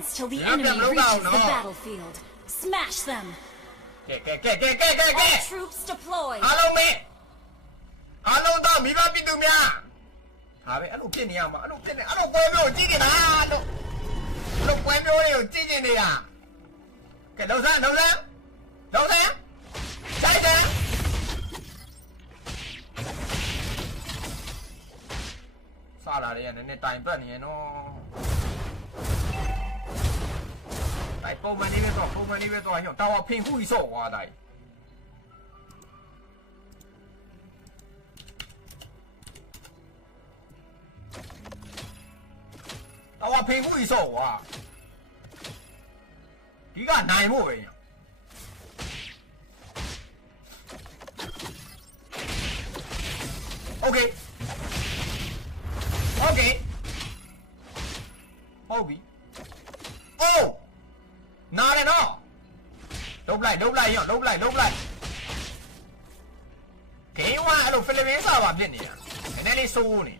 seconds till the enemy reaches the battlefield. Smash them. All troops deploy. အားလုံးတော့မိဘပြည်သူများဒါပဲအဲ့လိုဖြစ်နေရမှာအဲ့လိုဖြစ်နေအဲ့လိုပွဲမျိုးကြည့်နေတာလို့အဲ့လိုပွဲမျိုးတွေကိုကြည့်နေနေတာကဲလုံးစမ်းကြိုက်တယ်စားလာတယ်နည်းနည်းတိုင်ပတ်နေရနော်တိုင်ပုံမှန်လေးပဲတော့ဟိုတာဝဖင်ခုကြီးစော့သွားတိုင်းတာဝဖင်ခုကြီးစော့သွားဒီကနိုင်ဖို့ပဲโอเคဟုတ်ပြီအိုးနားရနော်လုတ်လိုက်ဂိမ်းဝါအဲ့လိုဖိလစ်ပင်းစာပါဖြစ်နေတာနည်းနည်းလေးစိုးနေ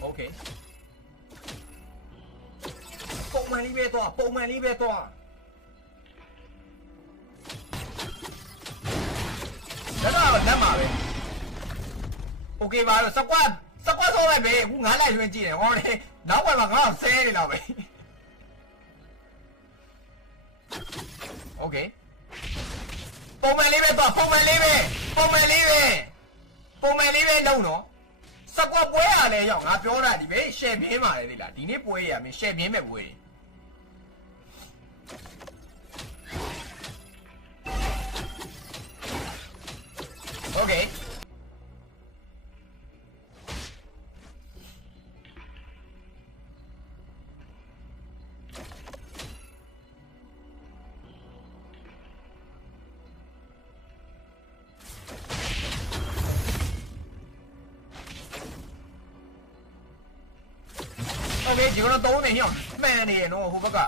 โอเคပုံမှန်လေးပဲတော့လက်မှာပဲโอเคပါတော့စကွတ်ဆောလိုက်ပဲအခုငါးလိုက်ရွှင်ကြည့်တယ်ဟောလေနောက်ဘက်မှာငါ့ကိုဆဲနေတော့ပဲโอเคပုံမှန်လေးပဲလုံးနော်စကွတ်ပွဲရလဲရောက်ငါပြောတာဒီပဲရှယ်ပြင်းပါလေဒီလားဒီနေ့ပွဲရမင်းရှယ်ပြင်းမဲ့ပွဲโอเคโอเคဒီကတော့3နေဟိအောင်မှန်နေရနော်ဟိုဘက်က